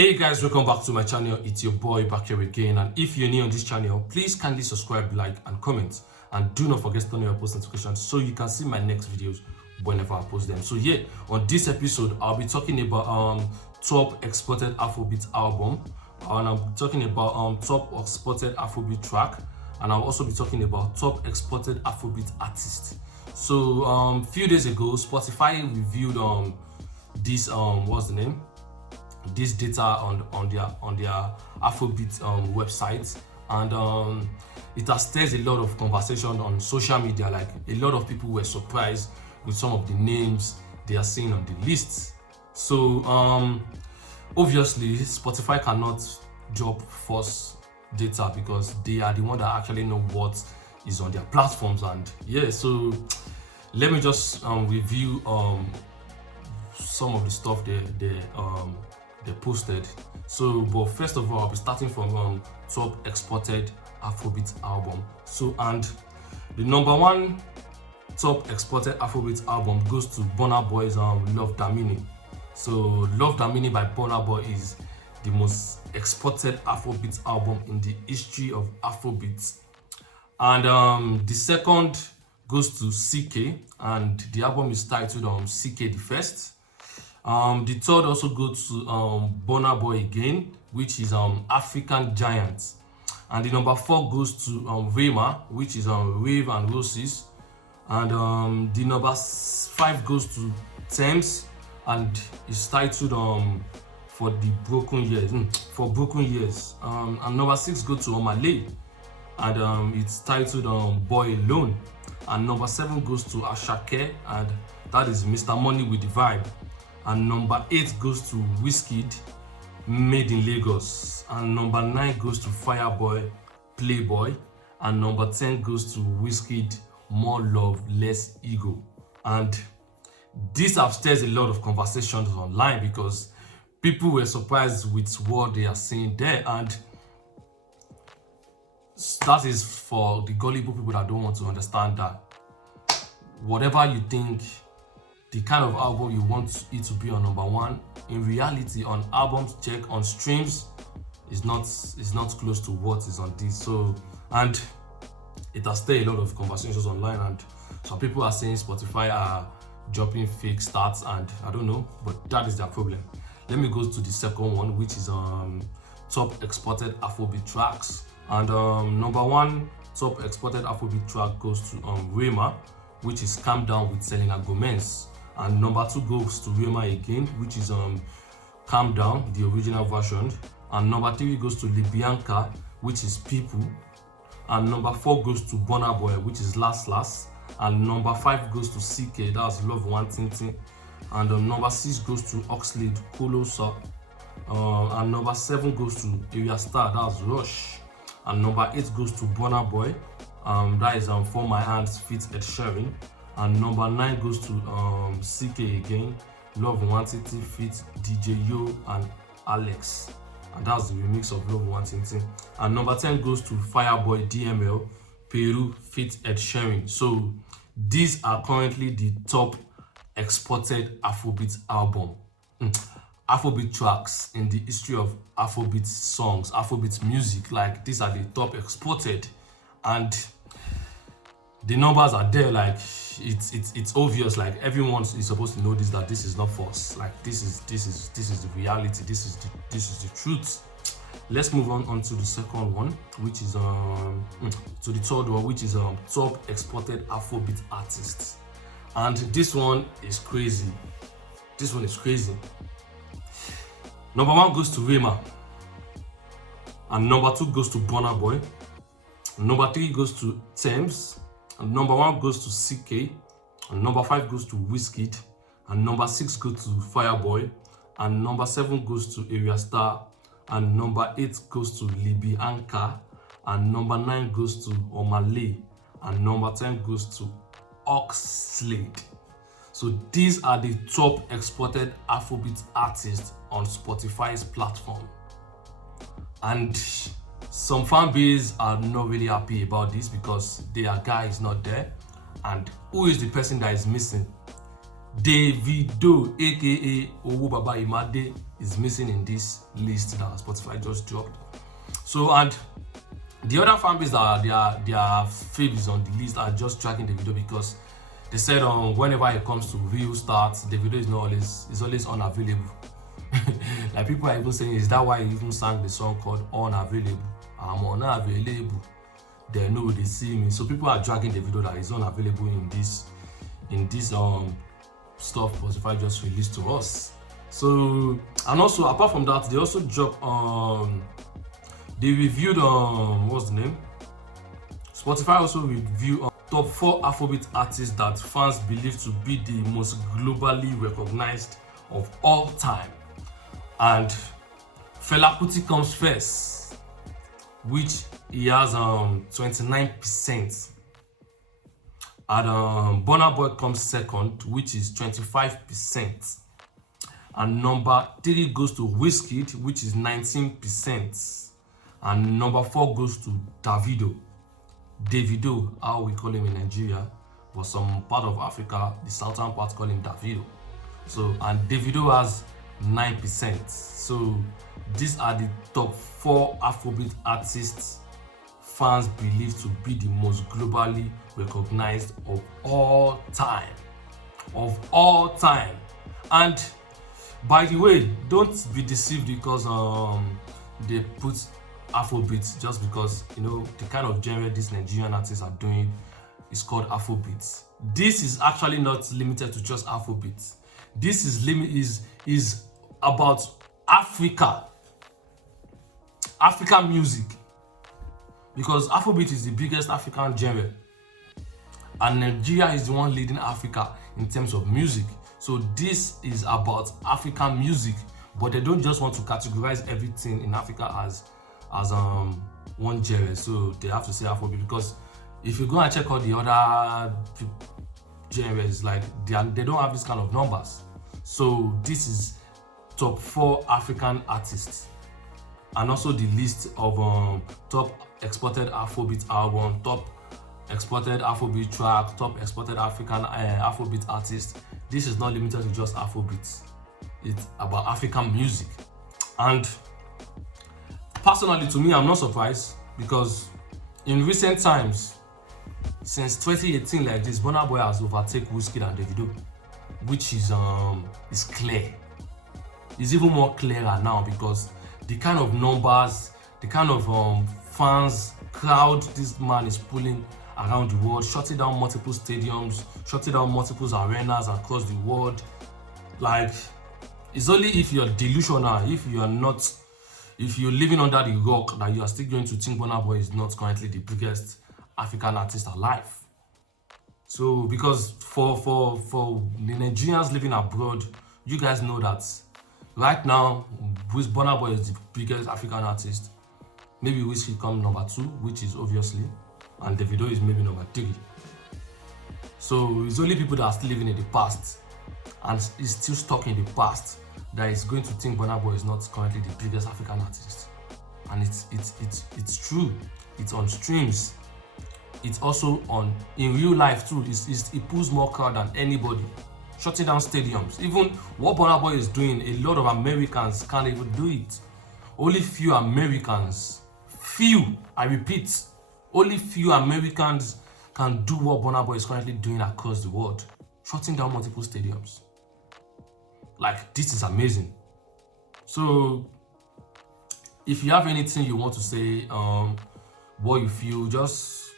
Hey guys, welcome back to my channel. It's your boy back here again, and if you're new on this channel, please kindly subscribe, like and comment, and do not forget to turn on your post notifications so you can see my next videos whenever I post them. So yeah, on this episode I'll be talking about top exported Afrobeat album, and I'll be talking about top exported Afrobeat track, and I'll also be talking about top exported Afrobeat artist. So few days ago Spotify reviewed this what's the name, this data on their Afrobeat website, and it has stirred a lot of conversation on social media. Like, a lot of people were surprised with some of the names they are seeing on the list. So obviously Spotify cannot drop false data because they are the one that actually know what is on their platforms. And yeah, so let me just review some of the stuff they posted. So, but first of all, I'll be starting from top exported Afrobeat album. So, and the number one top exported Afrobeat album goes to Burna Boy's Love Damini. So, Love Damini by Burna Boy is the most exported Afrobeat album in the history of Afrobeat. And the second goes to CK, and the album is titled CK the First. The third also goes to Burna Boy again, which is African Giant. And the number 4 goes to Rema, which is Rave and Roses. And the number 5 goes to Thames, and is titled for the Broken Years. For Broken Years. And number 6 goes to Omale, and it's titled Boy Alone. And number 7 goes to Ashake, and that is Mr. Money with the Vibe. And number 8 goes to Wizkid, Made in Lagos. And number 9 goes to Fireboy, Playboy. And number 10 goes to Wizkid, More Love, Less Ego. And this have stirred a lot of conversations online because people were surprised with what they are saying there. And that is for the gullible people that don't want to understand that whatever you think, the kind of album you want it to be on number 1, in reality, on albums check, on streams, is not close to what is on this. So, and it has stirred a lot of conversations online, and some people are saying Spotify are dropping fake stats, and I don't know, but that is their problem. Let me go to the second one, which is top exported Afrobeat tracks. And number 1 top exported Afrobeat track goes to Rema, which is Calm Down with Selena Gomez. And number 2 goes to Rema again, which is Calm Down, the original version. And number 3 goes to Libianca, which is People. And number 4 goes to Burna Boy, which is Last Last. And number 5 goes to CK, that's Love Wanting. And number 6 goes to Oxlade, Colossal. And number 7 goes to Area Star, that's Rush. And number 8 goes to Burna Boy, that is For My Hands feat Ed Sheeran. And number 9 goes to CK again, Love Wanting feat DJ Yo and Alex, and that's the remix of Love Wanting. And number 10 goes to Fireboy DML, Peru feat Ed Sheeran. So these are currently the top exported Afrobeat album, Afrobeat tracks in the history of Afrobeat songs, Afrobeat music. Like, these are the top exported, and the numbers are there. Like, it's obvious. Like, everyone is supposed to know this, that this is not false. Like, this is the reality. This is the truth. Let's move on to the second one, which is to the third one, which is top exported Afrobeat artists. And this one is crazy. This one is crazy. Number 1 goes to Rema, and number 2 goes to Burna Boy. Number 3 goes to Thames, and number 1 goes to CK, and number 5 goes to Wizkid, and number 6 goes to Fireboy, and number 7 goes to Area Star, and number 8 goes to Libianca, and number 9 goes to Omale, and number 10 goes to Oxlade. So these are the top exported Afrobeat artists on Spotify's platform. And some fan base are not really happy about this because their guy is not there. And who is the person that is missing? Davido, aka Owo Baba Imade, is missing in this list that Spotify just dropped. So, and the other fan base that their faves on the list are just tracking Davido because they said whenever it comes to real starts, Davido is always unavailable. Like people are even saying, is that why he even sang the song called Unavailable? I'm unavailable. They know they see me. So people are dragging Davido that is unavailable in this stuff Spotify just released to us. So, and also apart from that, they also dropped they reviewed what's the name? Spotify also reviewed top 4 Afrobeat artists that fans believe to be the most globally recognized of all time. And Fela Kuti comes first, which he has 29%. And Burna Boy comes second, which is 25%. And number 3 goes to Wizkid, which is 19%. And number 4 goes to Davido, how we call him in Nigeria, but some part of Africa, the southern part, call him Davido. So, and Davido has 9%. So these are the top 4 Afrobeat artists fans believe to be the most globally recognized of all time. And by the way, don't be deceived because they put Afrobeat just because, you know, the kind of genre these Nigerian artists are doing is called Afrobeat. This is actually not limited to just Afrobeat. This is about African music, because Afrobeat is the biggest African genre and Nigeria is the one leading Africa in terms of music. So this is about African music, but they don't just want to categorize everything in Africa as one genre. So they have to say Afrobeat, because if you go and check out the other genres, like they don't have this kind of numbers. So this is top 4 African artists, and also the list of top exported Afrobeat album, top exported Afrobeat track, top exported African Afrobeat artist. This is not limited to just Afrobeat. It's about African music. And personally, to me, I'm not surprised, because in recent times, since 2018 like this, Burna Boy has overtaken Wizkid and Davido, which is clear. It's even more clearer now, because the kind of numbers, the kind of fans, crowd this man is pulling around the world, shutting down multiple stadiums, shutting down multiple arenas across the world. Like, it's only if you're delusional, if you're living under the rock, that you are still going to think Burna Boy is not currently the biggest African artist alive. So, because for the Nigerians living abroad, you guys know that right now, Burna Boy is the biggest African artist. Maybe Wizkid comes number 2, which is obviously, and Davido is maybe number 3. So it's only people that are still living in the past and is still stuck in the past that is going to think Burna Boy is not currently the biggest African artist. And it's true. It's on streams. It's also on in real life too. It pulls more crowd than anybody, shutting down stadiums. Even what Burna Boy is doing, a lot of Americans can't even do it. Only few Americans, I repeat, only few Americans can do what Burna Boy is currently doing across the world, shutting down multiple stadiums. Like, this is amazing. So if you have anything you want to say, what you feel, just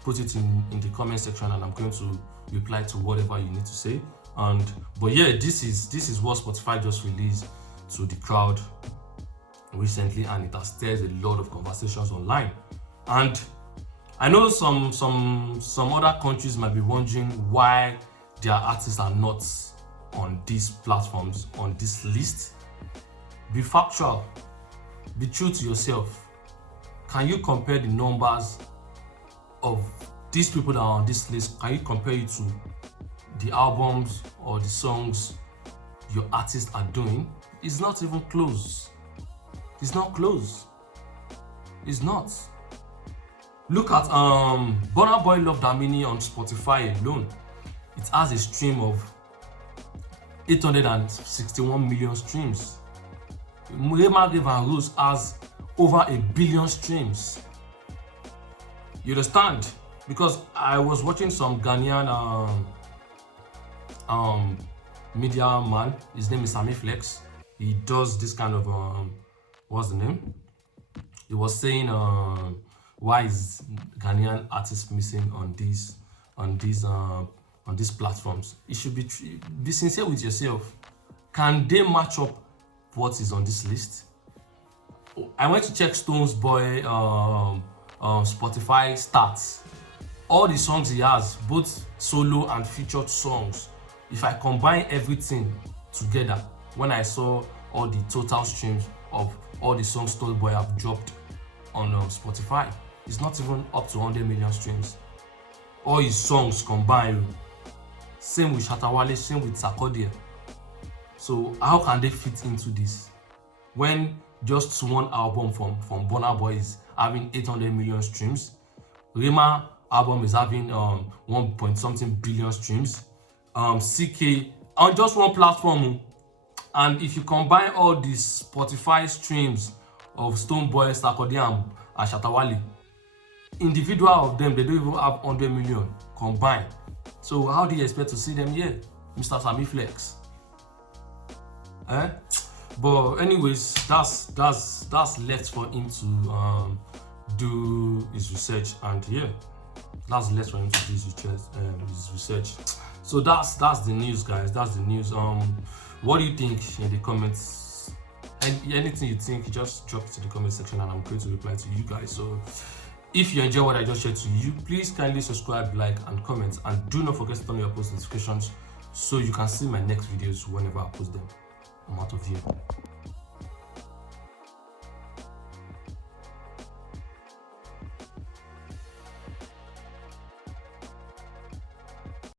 put it in the comment section, and I'm going to reply to whatever you need to say. But yeah, this is what Spotify just released to the crowd recently, and it has stirred a lot of conversations online. And I know some other countries might be wondering why their artists are not on these platforms, on this list. Be factual. Be true to yourself. Can you compare the numbers of these people that are on this list? Can you compare it to the albums or the songs your artists are doing? It's not even close. It's not close. It's not. Look at Burna Boy Love Damini on Spotify alone. It has a stream of 861 million streams. Rema Grave and Rose has over 1 billion streams. You understand? Because I was watching some Ghanaian media man. His name is Sammy Flex. He does this kind of what's the name? He was saying why is Ghanaian artists missing on these platforms? You should be sincere with yourself. Can they match up what is on this list? I went to check Stone's Boy Spotify stats. All the songs he has, both solo and featured songs, if I combine everything together, when I saw all the total streams of all the songs Stone Boy have dropped on Spotify, it's not even up to 100 million streams. All his songs combined. Same with Shatawale, same with Sarkodie. So how can they fit into this when just one album from Burna Boy is having 800 million streams? Rema album is having 1.something billion streams. CK on just one platform. And if you combine all these Spotify streams of Stone Boy, Sarkodie and Shatawale, individual of them, they don't even have 100 million combined. So how do you expect to see them here, Mr. Sammy Flex? But anyways, that's left for him to do his research, and yeah, that's left for him to do his research. So that's the news, guys. That's the news. What do you think in the comments? And anything you think, just drop it in the comment section, and I'm going to reply to you guys. So if you enjoy what I just shared to you, please kindly subscribe, like, and comment, and do not forget to turn on your post notifications so you can see my next videos whenever I post them. I'm out of here.